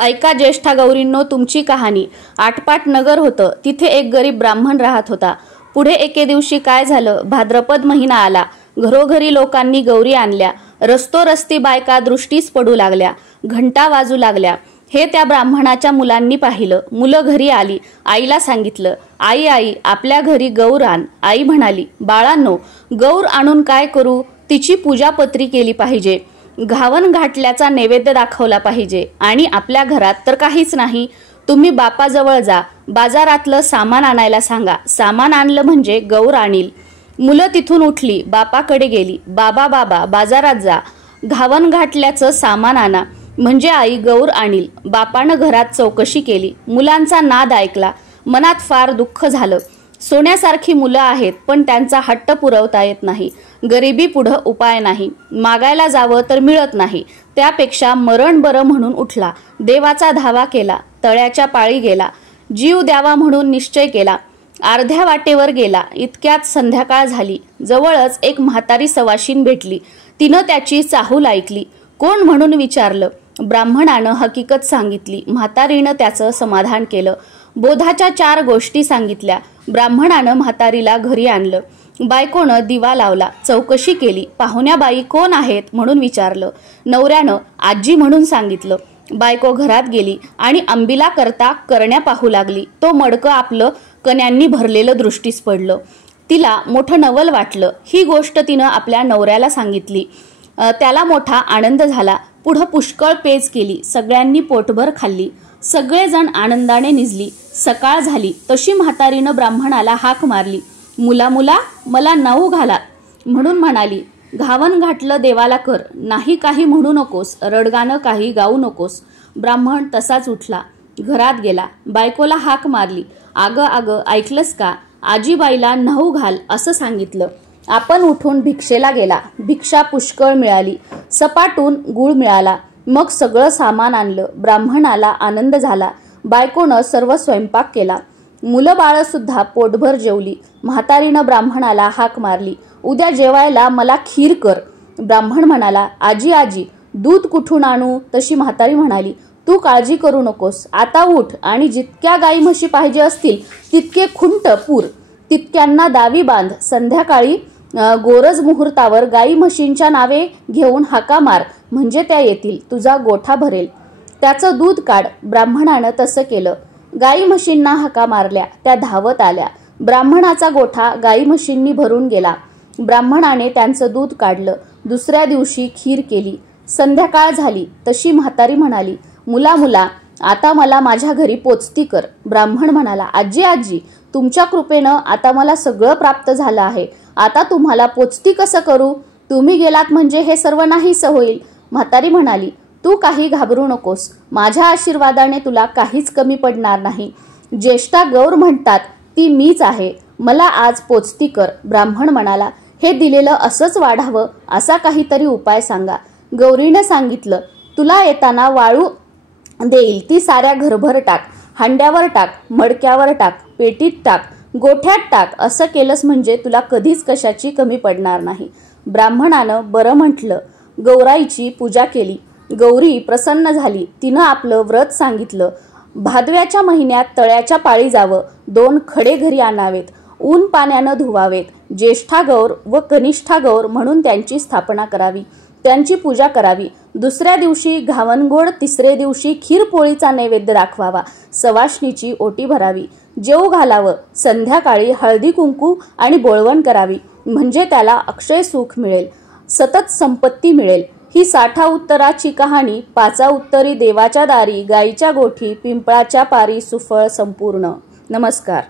ऐका ज्येष्ठा गौरींनो तुमची कहाणी। आटपाट नगर होतं, तिथे एक गरीब ब्राह्मण राहत होता। पुढे एके दिवशी काय झालं, भाद्रपद महिना आला। घरोघरी लोकांनी गौरी आणल्या। रस्तोरस्ती बायका दृष्टीस पडू लागल्या, घंटा वाजू लागल्या। हे त्या ब्राह्मणाच्या मुलांनी पाहिलं। मुलं घरी आली, आईला सांगितलं, आई आई आपल्या घरी गौर आण। आई म्हणाली, बाळांनो गौर आणून काय करू, तिची पूजापत्री केली पाहिजे, घावन घाटल्याचा नैवेद्य दाखवला पाहिजे आणि आपल्या घरात तर काहीच नाही। तुम्ही बापाजवळ जा, बाजारातलं सामान आणायला सांगा, सामान आणलं म्हणजे गौर आणील। मुलं तिथून उठली, बापाकडे गेली, बाबा बाबा बाजारात जा, घावन घाटल्याचं सामान आणा म्हणजे आई गौर आणील। बापानं घरात चौकशी केली, मुलांचा नाद ऐकला, मनात फार दुःख झालं। सोन्यासारखी मुलं आहेत पण त्यांचा हट्ट पुरवता येत नाही। गरिबी पुढं उपाय नाही, मागायला जावं तर मिळत नाही, त्यापेक्षा मरण बरं म्हणून उठला। देवाचा धावा केला, तळ्याच्या पाळी गेला, जीव द्यावा म्हणून निश्चय केला। अर्ध्या वाटेवर गेला, इतक्यात संध्याकाळ झाली। जवळच एक म्हातारी सवाशीण भेटली, तिनं त्याची चाहूल ऐकली। कोण म्हणून विचारलं, ब्राह्मणानं हकीकत सांगितली। म्हातारीनं त्याचं समाधान केलं, बोधाच्या 4 गोष्टी सांगितल्या। ब्राह्मणानं म्हातारीला घरी आणलं, बायकोनं दिवा लावला, चौकशी केली, पाहुण्या बाई कोण आहेत म्हणून विचारलं। नवऱ्यानं आजी म्हणून सांगितलं। बायको घरात गेली आणि अंबिला करता करण्या पाहू लागली। तो मडकं आपलं कण्यांनी भरलेलं दृष्टीस पडलं, तिला मोठं नवल वाटलं। ही गोष्ट तिनं आपल्या नवऱ्याला सांगितली, त्याला मोठा आनंद झाला। पुढं पुष्कळ पेज केली, सगळ्यांनी पोटभर खाल्ली, सगळेजण आनंदाने निजली। सकाळ झाली तशी म्हातारीनं ब्राह्मणाला हाक मारली, मुला मुला मला नाऊ घाला म्हणून म्हणाली। घावन घाटलं देवाला कर, नाही काही म्हणू नकोस, रडगाणं काही गाऊ नकोस। ब्राह्मण तसाच उठला, घरात गेला, बायकोला हाक मारली, आगं आगं ऐकलंस का, आजीबाईला नाऊ घाल असं सांगितलं। आपण उठून भिक्षेला गेला, भिक्षा पुष्कळ मिळाली, सपाटून गुळ मिळाला। मग सगळं सामान आणलं, ब्राह्मणाला आनंद झाला। बायकोनं सर्व स्वयंपाक केला, मुलं बाळ सुद्धा पोटभर जेवली। म्हातारीनं ब्राह्मणाला हाक मारली, उद्या जेवायला मला खीर कर। ब्राह्मण म्हणाला, आजी आजी दूध कुठून आणू। तशी म्हातारी म्हणाली, तू काळजी करू नकोस, आता उठ आणि जितक्या गाई म्हशी पाहिजे असतील तितके खुंट पूर, तितक्यांना दावी बांध। संध्याकाळी गोरज मुहूर्तावर गाई म्हशींच्या नावे घेऊन हाका मार म्हणजे त्या येतील, तुझा गोठा भरेल, त्याचं दूध काढ। ब्राह्मणानं तसं केलं, गाई म्हशींना हाका मारल्या, त्या धावत आल्या। ब्राह्मणाचा गोठा गाई म्हशींनी भरून गेला। ब्राह्मणाने त्यांचं दूध काढलं, दुसऱ्या दिवशी खीर केली। संध्याकाळ झाली तशी म्हातारी म्हणाली, मुला मुला आता मला माझ्या घरी पोचती कर। ब्राह्मण म्हणाला, आजी आजी तुमच्या कृपेनं आता मला सगळं प्राप्त झालं आहे, आता तुम्हाला पोचती कसं करू, तुम्ही गेलात म्हणजे हे सर्व नाहीसं होईल। म्हातारी म्हणाली, तू काही घाबरू नकोस, माझ्या आशीर्वादाने तुला काहीच कमी पडणार नाही। ज्येष्ठा गौर म्हणतात ती मीच आहे, मला आज पोचती कर। ब्राह्मण म्हणाला, हे दिलेलं असंच वाढावं असा काहीतरी उपाय सांगा। गौरीनं सांगितलं, तुला येताना वाळू देईल, ती साऱ्या घरभर टाक, हांड्यावर टाक, मडक्यावर टाक, पेटीत टाक, गोठ्यात टाक। असं केलंस म्हणजे तुला कधीच कशाची कमी पडणार नाही। ब्राह्मणानं बरं म्हटलं, गौराईची पूजा केली। गौरी प्रसन्न झाली, तिनं आपलं व्रत सांगितलं। भादव्याच्या महिन्यात तळ्याच्या पाळी जावं, 2 खडे घरी आणावेत, ऊन पाण्यानं धुवावेत, ज्येष्ठा गौर व कनिष्ठा गौर म्हणून त्यांची स्थापना करावी, त्यांची पूजा करावी। दुसऱ्या दिवशी घावनगोड, तिसरे दिवशी खीरपोळीचा नैवेद्य दाखवावा, सवाष्णीची ओटी भरावी, जेवू घालावं। संध्याकाळी हळदी कुंकू आणि बोळवण करावी म्हणजे त्याला अक्षय सुख मिळेल, सतत संपत्ती मिळेल। ही 60 उत्तराची कहाणी 5 उत्तरी देवाच्या दारी, गाईच्या गोठी, पिंपळाच्या पारी, सुफळ संपूर्ण। नमस्कार।